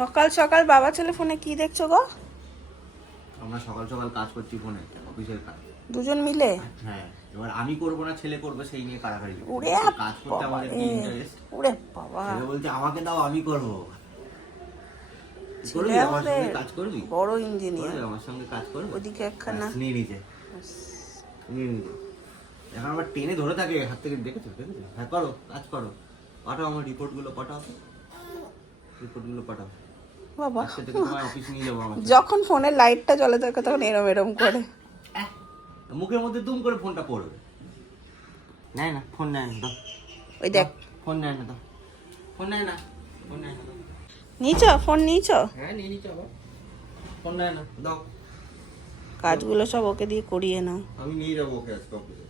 সকাল সকাল বাবা ছেলে ফোনে কি দেখছো গো? আমরা সকাল সকাল কাজ করছি ফোনে, অফিসের কাজ। দুজন মিলে? হ্যাঁ, এবার আমি করবো না ছেলে করবে, সেই নিয়ে কারাকারি। ওরে কাজ করতে আমাদের কি ইন্টারেস্ট। ওরে বাবা, ছেলে বলছে আমাকে দাও, আমি করবো। ছেলে আমার আমাদের সঙ্গে কাজ করবি, বড় ইঞ্জিনিয়ার। আমার সঙ্গে কাজ করবি। ওদিকে একখানা নিয়ে নিচে নিয়ে নিচে এখন আবার টেনে ধরে থাকে হাত থেকে। দেখেছো দেখেছো? হ্যাঁ করো, কাজ করো, পাঠাও আমার রিপোর্টগুলো, পাঠাও রিপোর্টগুলো পাঠাও। বাবা, আজকে থেকে তোমার অফিস নিয়ে যাবো আমার। যখন ফোনের লাইটটা জ্বলে থাকে তখন এরম এরম করে মুখের মধ্যে দুম করে ফোনটা পড়বে। নেয় না, ফোন নেয় না, দাও। ওই দেখ, ফোন নেয় না, দাও। ফোন নেয় না, ফোন নেয় না, দাও। নিয়েছ ফোন নিয়েছ? হ্যাঁ নিয়ে নিচ্ছি আবার। ফোন নেয় না, দাও। কাজগুলো সব ওকে দিয়ে করিয়ে নাও। আমি নিয়ে যাবো ওকে আজকে অফিসে।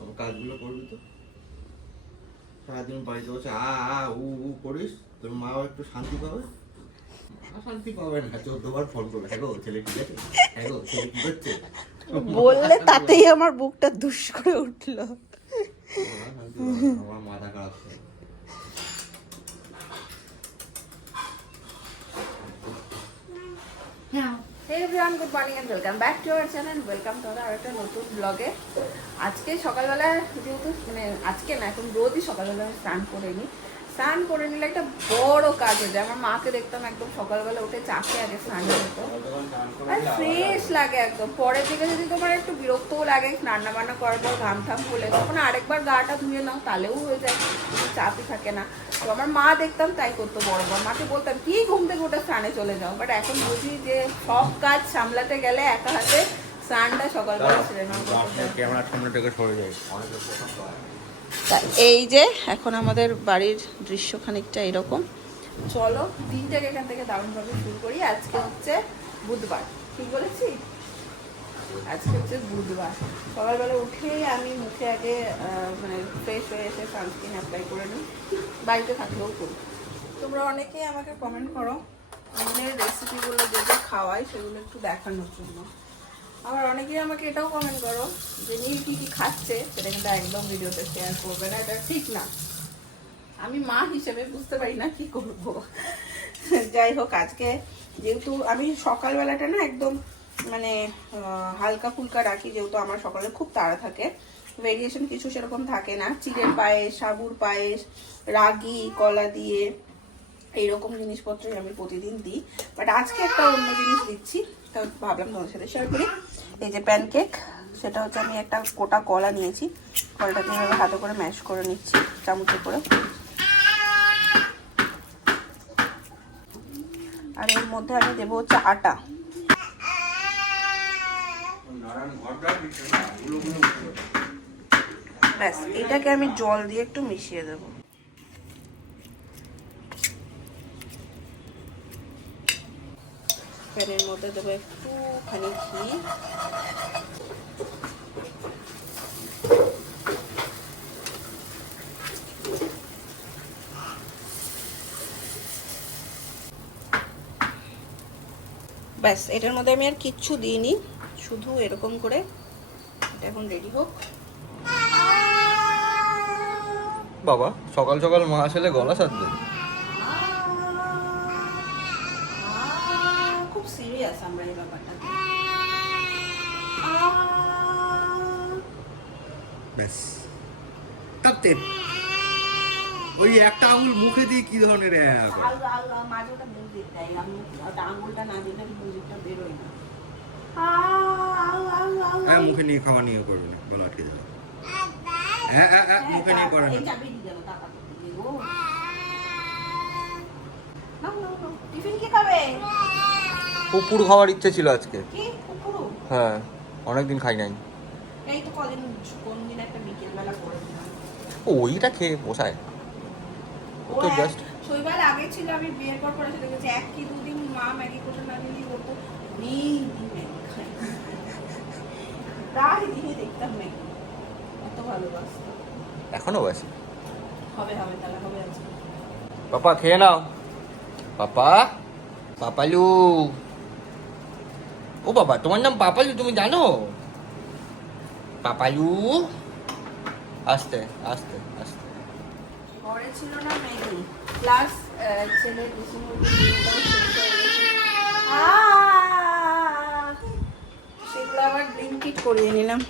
আমার কাজগুলো করবি তো। সারাদিন বাড়িতে বসে উ করিস, তোর মাও একটু শান্তি পাবে। শান্তি পাবে না, 14 বার ফোন করবে। হ্যাঁ গো ছেলে ঠিক আছে, হ্যাঁ গো ছেলে কি করছে বললে তাতেই আমার বুকটা দুষ করে উঠলো। আমার মাথা খারাপ করে। Hey everyone, good morning and welcome back to our channel. Welcome to our একটা নতুন ব্লগে। আজকে সকালবেলা যেহেতু আজকে না, এখন রোজই সকালবেলা আমি স্নান করে নিই। স্নান করে নিলে একটা বড় কাজ হয়ে যায়। আমার মাকে দেখতাম একদম সকালবেলা উঠে চাকে আগে স্নান করতো, আর ফ্রেশ লাগে একদম। পরের দিকে যদি তোমার একটু বিরক্তও লাগে স্নান বান্না করার পর ঘাম থাম বলে, তখন আরেকবার গাটা ধুয়ে নাও, তাহলেও হয়ে যায়, চাপই থাকে না। তো আমার মা দেখতাম তাই করতো বড়বার। মাকে বলতাম কি ঘুম থেকে উঠে স্নানে চলে যাও, বাট এখন বুঝি যে সব কাজ সামলাতে গেলে একা হাতে স্নানটা সকালবেলা ছেড়ে নাও। ক্যামেরার সামনে থেকে সরে যায়। তা এই যে এখন আমাদের বাড়ির দৃশ্য খানিকটা এরকম। চলো দিনটাকে এখান থেকে দারুণভাবে শুরু করি। আজকে হচ্ছে বুধবার, ঠিক বলেছি? আজকে হচ্ছে বুধবার। সকালবেলা উঠেই আমি মুখে আগে মানে ফ্রেশ হয়ে এসে সানস্ক্রিন অ্যাপ্লাই করে নিই, বাড়িতে থাকলেও করি। তোমরা অনেকেই আমাকে কমেন্ট করো আমাদের রেসিপিগুলো যে যে খাওয়াই সেগুলো একটু দেখানোর জন্য। আবার অনেকেই আমাকে এটাও কমেন্ট করো যে নীল কী কী খাচ্ছে সেটা কিন্তু একদম ভিডিওতে শেয়ার করবে না, এটা ঠিক না। আমি মা হিসেবে বুঝতে পারি না কি করব। যাই হোক, আজকে যেহেতু আমি সকালবেলাটা না একদম মানে হালকা ফুলকা রাখি, যেহেতু আমার সকালে খুব তাড়া থাকে, ভেরিয়েশন কিছু সেরকম থাকে না। চিড়ের পায়েস, সাবুর পায়েস, রাগি কলা দিয়ে এইরকম জিনিসপত্রই আমি প্রতিদিন দিই, বাট আজকে একটা অন্য জিনিস দিচ্ছি, তা ভাবলাম তোমাদের সাথে শেয়ার করি। এই যে প্যানকেক, সেটা হচ্ছে আমি একটা গোটা কলা নিয়েছি, কলাটাকে এইভাবে হাতে করে ম্যাশ করে নিচ্ছি চামচে করে। আর এর মধ্যে আমি দেবো হচ্ছে আটা। ব্যাস, এটাকে আমি জল দিয়ে একটু মিশিয়ে দেবো। প্যানের মধ্যে দেবো একটুখানি ঘি, ব্যাস এটার মধ্যে আমি আর কিচ্ছু দিইনি, শুধু এরকম করে এটা এখন রেডি হোক। বাবা সকাল সকাল মা ছেলে গলা সাধবে। খুব সিরিয়াস আমরা এই ব্যাপারটা। ব্যাস তাতে ওই একটা আঙুল মুখে দিয়ে কি ধরনের মাঝে ওটা মিউজিক দেয়, আঙুলটা না দিলে মিউজিকটা বেরোয় না। হ্যাঁ মুখে নিয়ে খাওয়া নিয়ে করবে না, গলা আটকে যাবে। হ্যাঁ মুখে নিয়ে করে না। টিফিন কি খাবে? পুকুর খাওয়ার ইচ্ছে ছিল আজকে। কি পুকুরু? হ্যাঁ অনেকদিন খাই নাই। এই তো কদিন কোন দিন একটা বিকেল বেলা করে দিলাম। ওইটা খেয়ে পোষায় তো জাস্ট। শৈবাল আগে ছিল, আমি বিয়ের পর পরে সেটা গেছে 1 কি 2 দিন মা ম্যাগি করে না দিলি ও তো দিন ম্যাগি খায়। প্রায় দিনই দেখতাম ম্যাগি, এত ভালোবাসতো। এখনো বাসি। হবে তাহলে হবে আজকে। পাপা খেয়ে নাও। পাপা, পাপালু। ও বাবা তোমার নাম পাপালু, তুমি জানো? পাপালু, আস্তে আস্তে আস্তে। ঘরে ছিল না ম্যাগি, প্লাস ছেলের দেশি মুরগির ডিমটাও শেষ হয়ে গেছে। আহ! সেগুলো আবার ব্লিঙ্কিট করিয়ে নিলাম।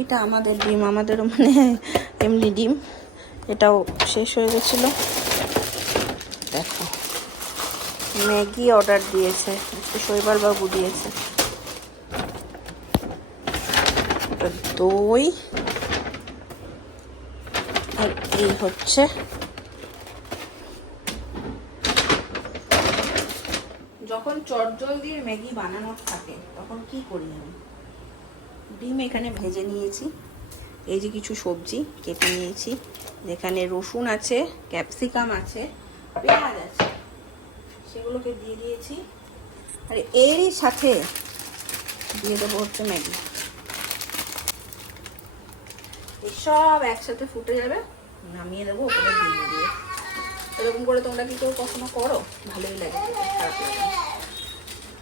এটা আমাদের ডিম, আমাদেরও মানে এমনি ডিম, এটাও শেষ হয়ে গেছিল। দেখো ম্যাগি অর্ডার দিয়েছে, শৈবাল বাবু দিয়েছে। দই আর এই হচ্ছে যখন চটজলদির ম্যাগি বানানোর থাকে তখন কি করি আমি, ডিম এখানে ভেজে নিয়েছি, এই যে কিছু সবজি কেটে নিয়েছি, যেখানে রসুন আছে, ক্যাপসিকাম আছে, পেঁয়াজ আছে, সেগুলোকে দিয়ে দিয়েছি। আর এরই সাথে দিয়ে দেবো হচ্ছে ম্যাগি। সব একসাথে ফুটে যাবে, নামিয়ে দেবো ওপরে দিয়ে দিয়ে। এরকম করে তোমরা কি কেউ কখনো করো? ভালোই লাগে, খারাপ লাগে না।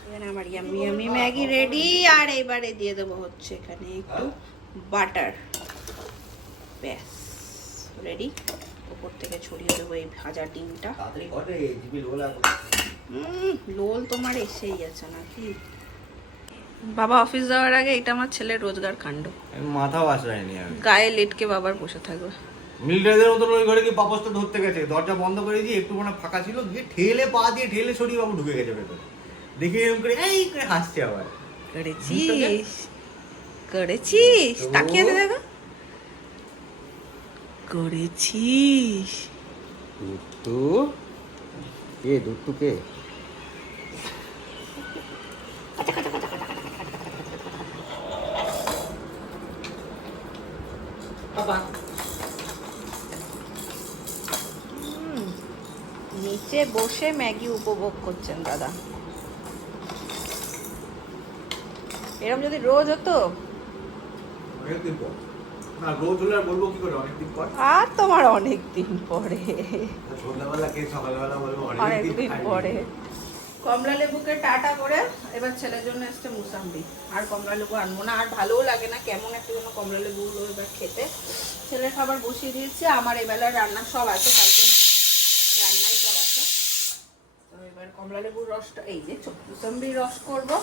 এখানে আমার ইয়াম্মি ইয়াম্মি ম্যাগি রেডি। আর এবারে দিয়ে দেবো হচ্ছে এখানে একটু বাটার, ব্যাস রেডি। উপর থেকে ছড়িয়ে দেবো এই ভাজা ডিমটা। লোল তোমার এসেই আছে নাকি? বাবা অফিস যাওয়ার আগে এটা আমার ছেলের রোজগার কাণ্ড। মাথাও আসলাইনি আমি, গায়ে লেটকে বাবার বসে থাকবে। মিলিটারিদের মতন ওই ঘরে কি পাপসটা ধরতে গেছে, দরজা বন্ধ করে দিয়ে একটু মানে ফাঁকা ছিল, গিয়ে ঠেলে পা দিয়ে ঠেলে সরিয়ে বাবু ঢুকে গেছে ভেতরে। দেখে এরকম করে এই করে হাসছে আবার। করেছিস করেছিস, তাকিয়ে দে দেখো, করেছিস। দুত্তু কে? দুত্তু কে? নিচে বসে ম্যাগি উপভোগ করছেন দাদা। এরকম যদি রোজ হতো। অনেকদিন পর না, রোজ হলে আর বলবো কি করে, অনেকদিন পর। আর তোমার অনেক দিন পরে, সন্ধ্যাবেলা কে সকালবেলা বলবো অনেকদিন পরে। কমলা লেবুকে টাটা করে এবার ছেলের জন্য এসছে মুসাম্বি। আর কমলা লেবু আনবো না, আর ভালোও লাগে না, কেমন একটা যেন কমলা লেবু হলো এবার খেতে। ছেলের খাবার বসিয়ে দিয়েছি, আমার এবেলার রান্না সব আছে, কালকে রান্নাই সব আছে। তো এবার কমলা লেবুর রসটা, এই যে মুসাম্বির রস করবো।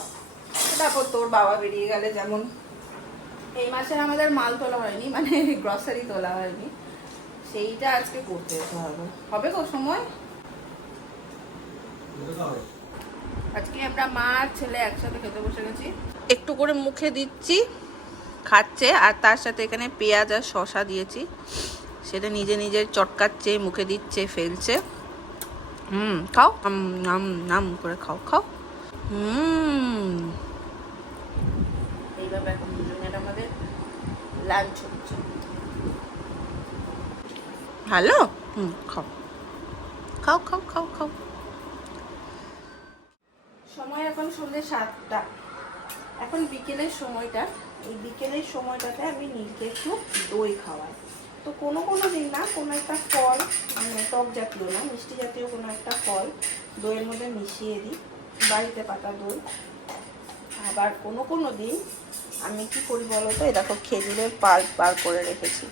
তারপর তোর বাবা বেরিয়ে গেলে, যেমন এই মাসের আমাদের মাল তোলা হয়নি, মানে গ্রসারি তোলা হয়নি, সেইটা আজকে করতে যেতে হবে। হবে তো সময়? আজকে আমরা মা আর ছেলে একসাথে খেতে বসে গেছি। একটু করে মুখে দিচ্ছি, খাচ্ছে, আর তার সাথে এখানে পেঁয়াজ আর শসা দিয়েছি, সেটা নিজে নিজে চটকাচ্ছে, মুখে দিচ্ছে, ফেলছে। খাও, নাম নাম করে খাও খাও। এইভাবে এখন দুজনের আমাদের লাঞ্চ হচ্ছে। ভালো? খাও খাও খাও খাও খাও। সময় এখন সন্ধ্যে 7টা। এখন বিকেলের সময়টা, এই বিকেলের সময়টাতে আমি নীলকে একটু দই খাওয়াই। তো কোনো কোনো দিন না, কোনো একটা ফল, মানে টক জাতীয় না, মিষ্টি জাতীয় কোনো একটা ফল দইয়ের মধ্যে মিশিয়ে দিই, বাড়িতে পাতা দই। আবার কোনো কোনো দিন আমি কি করি বলো তো, এই দেখো খেজুরের পাল্প বার করে রেখেছি,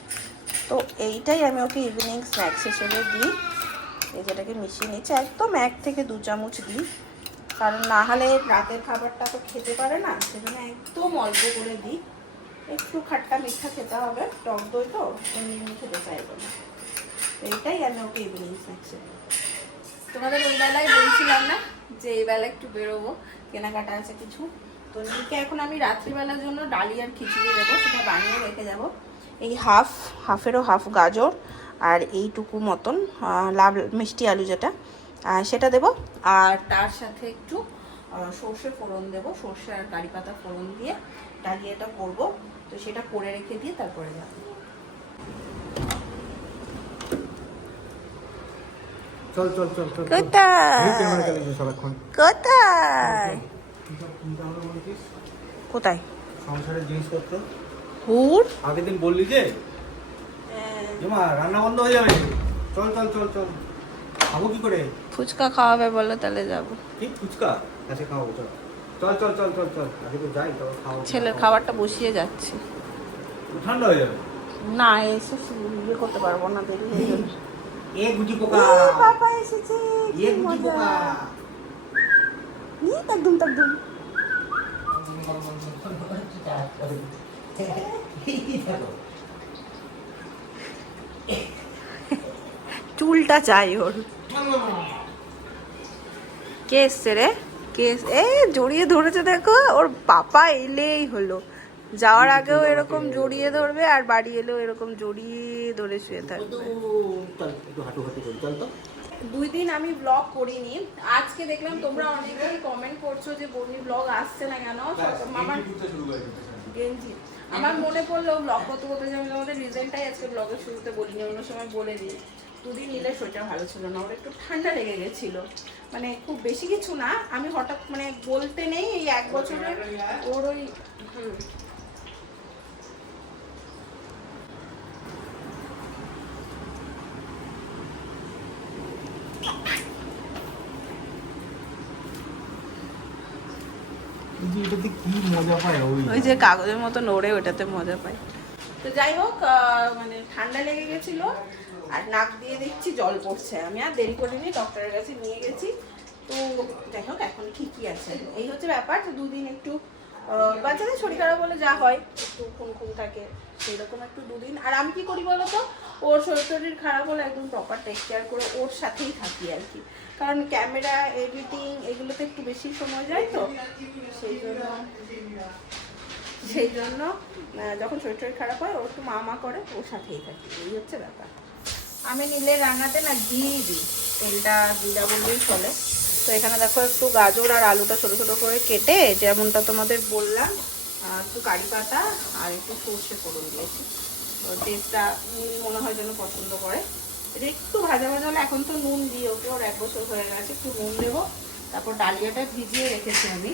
তো এইটাই আমি ওকে ইভিনিং স্ন্যাক্স হিসেবে দিই। এই যেটাকে মিশিয়ে নিচ্ছি, একদম 1 থেকে 2 চামচ দিই, কারণ না হলে রাতের খাবারটা তো খেতে পারে না, সেজন্য একদম অল্প করে দিই। একটু খাট্টা মিঠা খেতে হবে, টক দই তো এমনি খেতে চাইবো না, এইটাই আমি ওকে ইভিনিং স্ন্যাক্সে। তোমাদের ওই বেলায় বলছিলাম না যে এই বেলা একটু বেরোবো, কেনাকাটা আছে কিছু। তো নীলকে এখন আমি রাত্রিবেলার জন্য ডালি আর খিচুড়ি দেবো, সেটা বানিয়ে রেখে যাবো। এই হাফেরও হাফ গাজর আর এইটুকু মতন লাল মিষ্টি আলু যেটা, সেটা দেবো। আর তার সাথে একটু সর্ষে ফোড়ন দেবো, সর্ষে আর কারি পাতা ফোড়ন দিয়ে ডালিয়াটা করবো। তো সেটা করে রেখে দিয়ে তারপরে যাবো। চল চল চল চল। কোথায় কোথায় কোথায়? সংসারের জিনিসপত্র হুর আগের দিন বললি যে মা রান্না বন্ধ হয়ে যাবে, চল চল চল চল। খাবো কি করে? ফুচকা খাওয়াবে বলো, তাহলে যাবো। কি ফুচকা? আচ্ছা খাবো, চল চল চল চল চল চল। আগে তো যাই, তবে খাবো। ছেলের খাবারটা বসিয়ে যাচ্ছে, ঠান্ডা হয়ে যাবে। না এসে ইয়ে করতে পারবো না, দেরি হয়ে যাবে। এ গুটি পোকা, পাপা এসেছে, এ গুটি পোকা। একদম একদম। চুলটা চাই ওর। কে এসছে রে? কে জড়িয়ে ধরেছে দেখো, ওর পাপা এলেই হলো। যাওয়ার আগেও এরকম জড়িয়ে ধরবে, আর বাড়ি এলেও এরকম জড়িয়ে ধরে শুয়ে থাকবে। 2 দিন আমি ব্লগ করিনি, আজকে দেখলাম তোমরা অনেকেই কমেন্ট করছো যে বৌদির ব্লগ আসছে না কেন। আমার গেঞ্জি আমার মনে পড়লো ব্লগ করতে করতে যে আমি তোমাদের রিজনটাই আজকে ব্লগের শুরুতে বলিনি, অন্য সময় বলে দিই। 2 দিন নিলে শরীরটা ভালো ছিল না, ওর একটু ঠান্ডা লেগে গেছিলো, মানে খুব বেশি কিছু না, আমি হঠাৎ মানে বলতে নেই এই 1 বছরে ওর ওই ওই যে কাগজের মতো নড়ে, ওটাতে মজা পাই। তো যাই হোক, মানে ঠান্ডা লেগে গেছিল আর নাক দিয়ে দেখছি জল পড়ছে। আমি আর দেরি করিনি, ডক্টরের কাছে নিয়ে গেছি। তো যাই হোক, এখন ঠিকই আছে, এই হচ্ছে ব্যাপার। 2 দিন একটু বাচ্চাদের শরীর খারাপ হলে যা হয়, একটু খুন থাকে, সেই রকম একটু 2 দিন। আর আমি কি করি বলো তো, ওর শরীর খারাপ হলে একদম প্রপার টেক কেয়ার করে ওর সাথেই থাকি আর কি, কারণ ক্যামেরা এডিটিং এগুলোতে একটু বেশি সময় যায়, তো সেই জন্য যখন শরীর খারাপ হয় ওর একটু মা করে, ওর সাথেই থাকি, এই হচ্ছে ব্যাপার। আমি নিলে রান্নাতে না ঘি দিই, তেলটা দিদা বললেই চলে। তো এখানে দেখো একটু গাজর আর আলুটা ছোটো ছোটো করে কেটে, যেমনটা তোমাদের বললাম, একটু কারি পাতা আর একটু সর্ষে ফোড়ন দিয়েছি। টেস্টটা মনে হয় যেন পছন্দ করে। এটা একটু ভাজা ভাজা হলে, এখন তো নুন দিয়ে ওকে, ওর 1 বছর হয়ে গেছে, একটু নুন দেবো। তারপর ডালিয়াটা ভিজিয়ে রেখেছি আমি,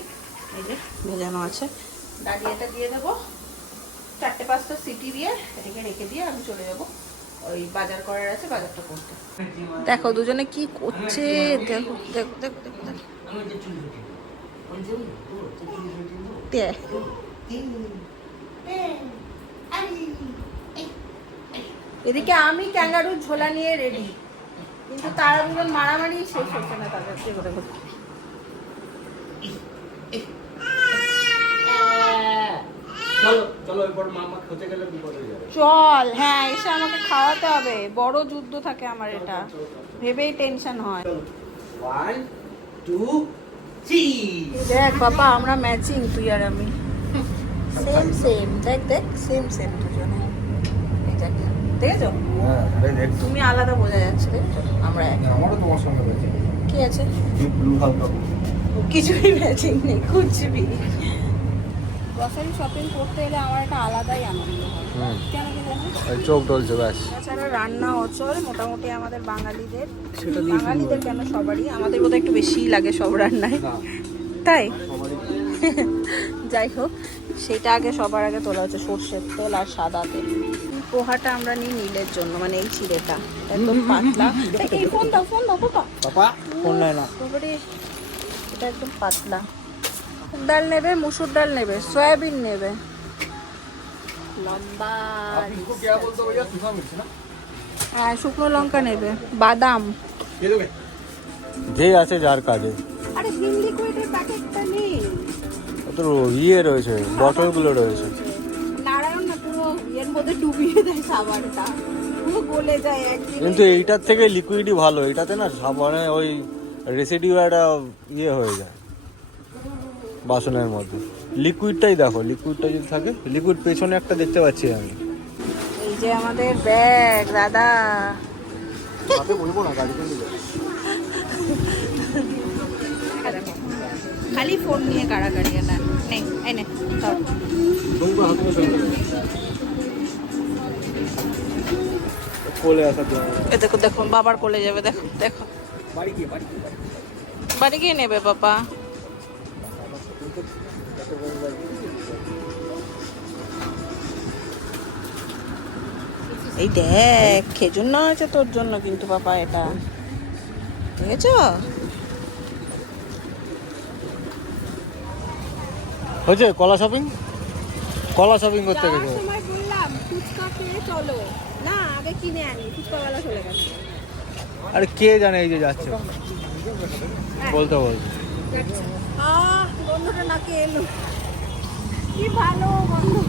এই যে ভেজানো আছে, ডালিয়াটা দিয়ে দেবো। 4-5টা সিটি দিয়ে এটাকে রেখে দিয়ে আমি চলে যাবো, ওই বাজার করার আছে, বাজারটা করতে। দেখো দুজনে কি করছে, দেখো দেখো দেখো দেখো দেখো। এদিকে আমি ক্যাঙ্গারুর ঝোলা নিয়ে রেডি, কিন্তু তারা দুজন মারামারি শেষ হচ্ছে না তাদের। দেখো দেখো, চল, হ্যাঁ এসে আমাকে খাওয়াতে হবে, বড় যুদ্ধ থাকে আমার, এটা ভেবেই টেনশন হয়। 1 2 3 দেখ বাবা, আমরা ম্যাচিং, তুই আর আমি সেম সেম, দেখ দেখ সেম সেম দুজনে। এই দেখ, দেখেছো? তুমি আলাদা বোঝা যাচ্ছে, দেখেছো? আমরা এক। আমারও তোমার সঙ্গে আছে, কি আছে? ডিপ ব্লু হালকা কিছুই ম্যাচিং নেই, খুঁজবি। গ্রসারি শপিং করতে এলে আমার একটা আলাদাই আনন্দ হয়, কেন কি জানো? চোখ ডলছে ব্যাস। তাছাড়া রান্না অচল মোটামুটি আমাদের বাঙালিদের, বাঙালিদের কেন সবারই, আমাদের বোধহয় একটু বেশিই লাগে সব রান্নায়, তাই? যাই হোক, সেটা আগে সবার আগে তোলা হচ্ছে, সর্ষের তেল আর সাদা তেল। পোহাটা আমরা নিই নীলের জন্য, মানে এই চিড়েটা একদম পাতলা। এই ফোন দাও, ফোন দাও বাবা, পাপা ফোন নেয় না। তারপরে এটা একদম পাতলা। ডাল নেবে, মুসুর ডাল নেবে, সয়াবিন নেবে, লম্বা, হ্যাঁ শুকনো লঙ্কা নেবে, বাদাম, যে আছে যার কাজে। আরে ভিম লিকুইডের প্যাকেটটা নেই, তো ইয়ে রয়েছে, বটলগুলো রয়েছে। নারায়ণ না পুরো এর মধ্যে ডুবিয়ে দেয় সাবানটা, পুরো গলে যায় একদিন। কিন্তু এইটার থেকে লিকুইডই ভালো, এটাতে না সাবানে ওই রেসিডিউ একটা ইয়ে হয়ে যায় বাসনের মধ্যে। লিকুইডটাই দেখো, লিকুইডটা যদি থাকে, লিকুইড পেছনে একটা দেখতে পাচ্ছি আমি। এই যে আমাদের ব্যাগ দাদা, হাতে বলবো না, গাড়িতে নিয়ে যাবো। খালি ফোন নিয়ে কাড়াকাড়ি, না নেই এই নে ধর। কোলে আসা এ দেখো দেখো, বাবার কোলে যাবে, দেখো দেখো, বাড়ি গিয়ে নেবে বাবা। এই দেখ, খেজুর না হয়েছে তোর জন্য কিন্তু বাবা, এটা দেখেছো? হয়েছে কলা শপিং, কলা শপিং করতে গেছে। সময় বললাম ফুচকা খেয়ে চলো না, আগে কিনে আনি, ফুচকাওয়ালা চলে গেছে। আরে কে জানে এই যে যাচ্ছে বলতে বলতে। বন্ধুটা নাকি এলো, কি ভালো বন্ধু।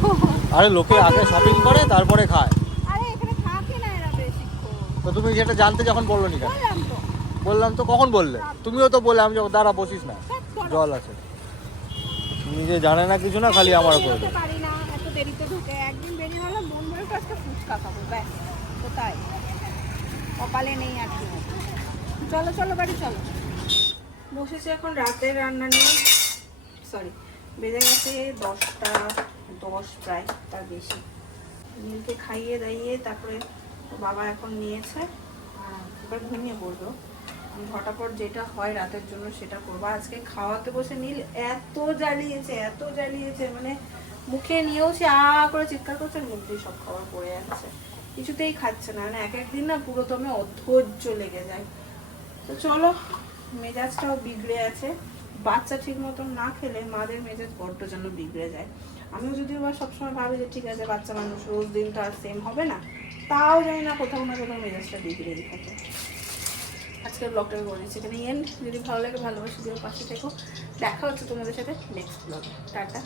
আরে লোকে আগে শপিং করে তারপরে খায়। আরে এখানে থাকে না এরা বেশিক্ষণ। তো তুমি সেটা জানতে যখন বললো নি কেন? বললাম তো। বললাম তো, কখন বললে? তুমিও তো বললে আমি যখন দাঁড়া বসিস না, জল আছে। নিজে জানে না কিছু না, খালি আমার করে বেরোতে পারি না, এত দেরিতে ঢুকে। একদিন বেরিয়ে হলাম, মন বলে তো আজকে ফুচকা খাবো, ব্যাস কোথায়, কপালে নেই আর কি। চলো চলো বাড়ি চলো। বসেছি এখন রাতের রান্না নিয়ে। সরি, বেজে গেছে 10টা 10 প্রায়, তার বেশি। নীলকে খাইয়ে দাইয়ে তারপরে বাবা এখন নিয়েছে, এবার ঘুমিয়ে পড়বো। আমি ঝটাপট যেটা হয় রাতের জন্য সেটা করবো। আজকে খাওয়াতে বসে নীল এত জ্বালিয়েছে, মানে মুখে নিয়েও সে করে চিৎকার করছে, মুখ দিয়ে সব খাবার পড়ে যাচ্ছে, কিছুতেই খাচ্ছে না। মানে এক একদিন না পুরো দমে অধৈর্য লেগে যায়। তো চলো, মেজাজটাও বিগড়ে আছে। বাচ্চা ঠিক মতন না খেলে মাদের মেজাজ বড্ড যেন বিগড়ে যায়। আমিও যদিও বা সবসময় ভাবি যে ঠিক আছে বাচ্চা মানুষ, রোজ দিন তো আর সেম হবে না, তাও জানি না কোথাও না কোথাও মেজাজটা বিগড়েই থাকে। আজকের ব্লগটা করেছি এখানে এন্ড। যদি ভালো লাগে ভালোবাসি দিও, পাশে থেকো। দেখা হচ্ছে তোমাদের সাথে নেক্সট ব্লগে। টাটা।